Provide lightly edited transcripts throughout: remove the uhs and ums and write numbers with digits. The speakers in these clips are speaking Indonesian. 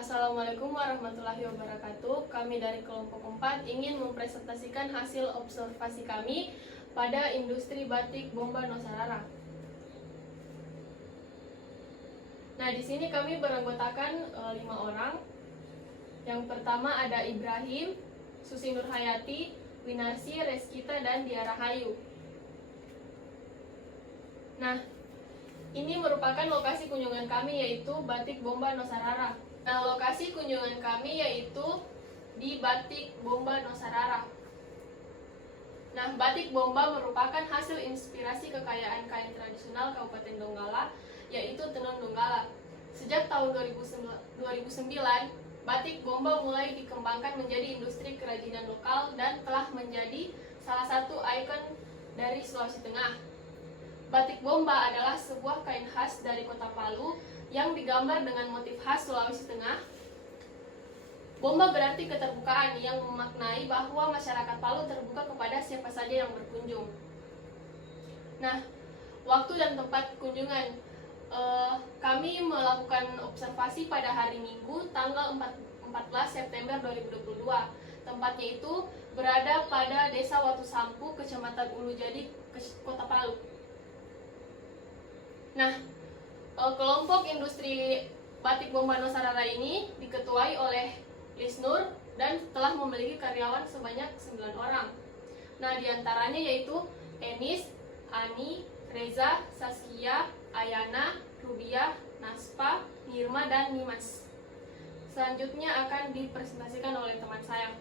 Assalamualaikum warahmatullahi wabarakatuh. Kami dari kelompok 4 ingin mempresentasikan hasil observasi kami pada industri batik Bomba Nusarara. Nah, di sini kami beranggotakan 5 orang. Yang pertama ada Ibrahim, Susi Nurhayati, Winarsi, Reskita, dan Dia Rahayu. Nah, ini merupakan lokasi kunjungan kami, yaitu Batik Bomba Nusarara. Nah, lokasi kunjungan kami yaitu di Batik Bomba Nusarara. Nah, Batik Bomba merupakan hasil inspirasi kekayaan kain tradisional Kabupaten Donggala, yaitu tenun Donggala. Sejak tahun 2009, Batik Bomba mulai dikembangkan menjadi industri kerajinan lokal dan telah menjadi salah satu ikon dari Sulawesi Tengah. Batik Bomba adalah sebuah kain khas dari kota Palu yang digambar dengan motif khas Sulawesi Tengah. Bomba berarti keterbukaan, yang memaknai bahwa masyarakat Palu terbuka kepada siapa saja yang berkunjung. Nah, waktu dan tempat kunjungan, kami melakukan observasi pada hari Minggu tanggal 14 September 2022. Tempatnya itu berada pada Desa Watu Sampu, Kecamatan Ulu Jadi, Kota Palu. Nah, kelompok industri Batik Bomba Nusarara ini diketuai oleh Lisnur dan telah memiliki karyawan sebanyak 9 orang. Nah, diantaranya yaitu Enis, Ani, Reza, Saskia, Ayana, Rubiah, Naspa, Nirma, dan Nimas. Selanjutnya akan dipresentasikan oleh teman saya.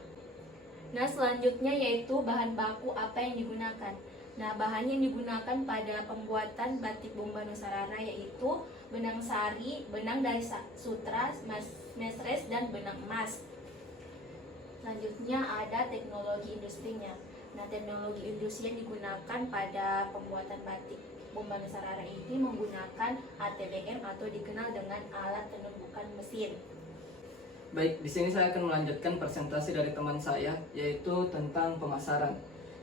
Nah, selanjutnya yaitu bahan baku apa yang digunakan. Nah, bahan yang digunakan pada pembuatan Batik Bomba Nusarara yaitu benang sari, benang dari sutra, mesres, dan benang emas. Selanjutnya ada teknologi industrinya. Nah, teknologi industri yang digunakan pada pembuatan Batik Bomba Nusarara ini menggunakan ATBM atau dikenal dengan alat tenun bukan mesin. Baik, di sini saya akan melanjutkan presentasi dari teman saya, yaitu tentang pemasaran.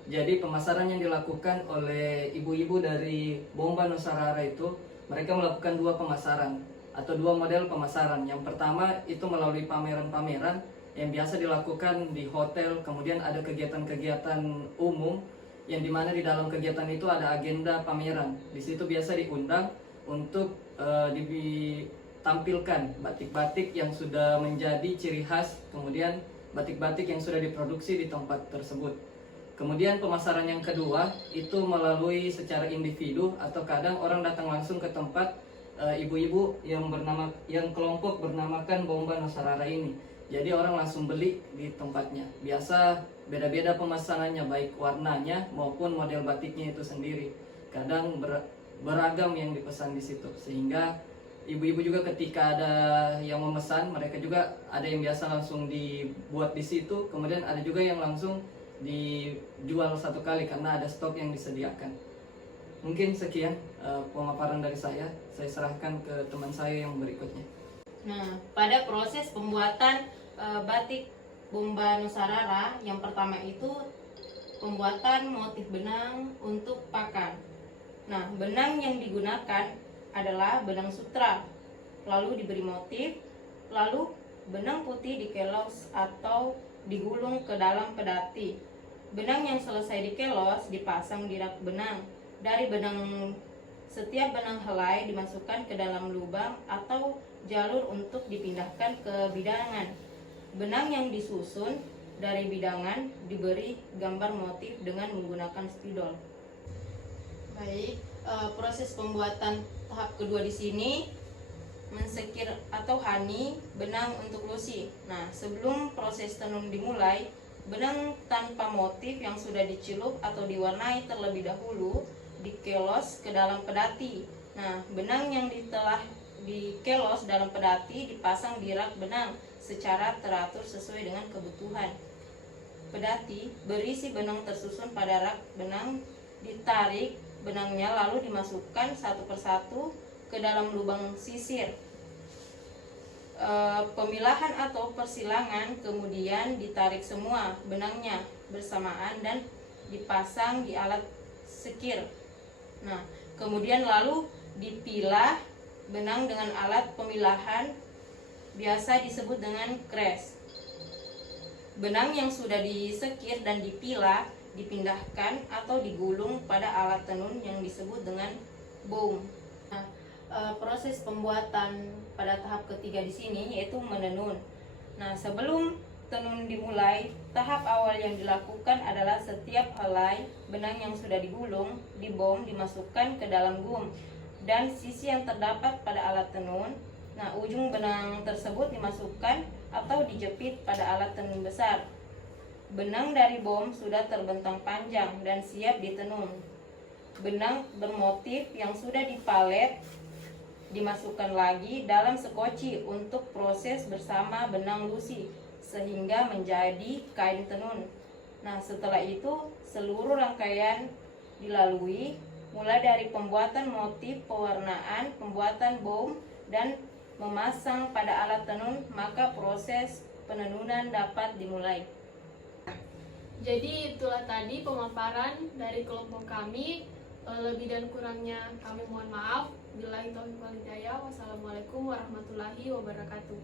Jadi pemasaran yang dilakukan oleh ibu-ibu dari Bomba Nusarara itu, mereka melakukan 2 pemasaran atau 2 model pemasaran. Yang pertama itu melalui pameran-pameran yang biasa dilakukan di hotel, kemudian ada kegiatan-kegiatan umum yang dimana di dalam kegiatan itu ada agenda pameran. Di situ biasa diundang untuk ditampilkan batik-batik yang sudah menjadi ciri khas, kemudian batik-batik yang sudah diproduksi di tempat tersebut. Kemudian pemasaran yang kedua itu melalui secara individu atau kadang orang datang langsung ke tempat ibu-ibu yang kelompok bernamakan Bomba Nusarara ini. Jadi orang langsung beli di tempatnya. Biasa beda-beda pemasangannya, baik warnanya maupun model batiknya itu sendiri. Kadang beragam yang dipesan di situ, sehingga ibu-ibu juga ketika ada yang memesan, mereka juga ada yang biasa langsung dibuat di situ, kemudian ada juga yang langsung dijual satu kali karena ada stok yang disediakan. Mungkin sekian pemaparan dari saya serahkan ke teman saya yang berikutnya. Nah, pada proses pembuatan Batik Bomba Nusarara, yang pertama itu pembuatan motif benang untuk pakan. Nah, benang yang digunakan adalah benang sutra, lalu diberi motif, lalu benang putih dikelos atau digulung ke dalam pedati. Benang yang selesai dikelos dipasang di rak benang. Dari setiap benang helai dimasukkan ke dalam lubang atau jalur untuk dipindahkan ke bidangan. Benang yang disusun dari bidangan diberi gambar motif dengan menggunakan spidol. Baik, proses pembuatan tahap kedua di sini mensekir atau hani benang untuk lusi. Nah, sebelum proses tenun dimulai, benang tanpa motif yang sudah dicelup atau diwarnai terlebih dahulu dikelos ke dalam pedati. Nah, benang yang telah dikelos dalam pedati dipasang di rak benang secara teratur sesuai dengan kebutuhan. Pedati berisi benang tersusun pada rak benang, ditarik benangnya lalu dimasukkan satu persatu ke dalam lubang sisir. Pemilahan atau persilangan, kemudian ditarik semua benangnya bersamaan dan dipasang di alat sekir. Nah, kemudian lalu dipilah benang dengan alat pemilahan biasa disebut dengan kres. Benang yang sudah disekir dan dipilah dipindahkan atau digulung pada alat tenun yang disebut dengan boom. Nah, proses pembuatan pada tahap ketiga di sini yaitu menenun. Nah, sebelum tenun dimulai, tahap awal yang dilakukan adalah setiap helai benang yang sudah digulung, dibom, dimasukkan ke dalam gum dan sisi yang terdapat pada alat tenun. Nah, ujung benang tersebut dimasukkan atau dijepit pada alat tenun besar. Benang dari bom sudah terbentang panjang dan siap ditenun. Benang bermotif yang sudah dipalet dimasukkan lagi dalam sekoci untuk proses bersama benang lusi sehingga menjadi kain tenun. Nah, setelah itu seluruh rangkaian dilalui mulai dari pembuatan motif, pewarnaan, pembuatan bom dan memasang pada alat tenun, maka proses penenunan dapat dimulai. Jadi itulah tadi pemaparan dari kelompok kami. Lebih dan kurangnya kami mohon maaf. Billahi taufiq wal hidayah. Wassalamualaikum warahmatullahi wabarakatuh.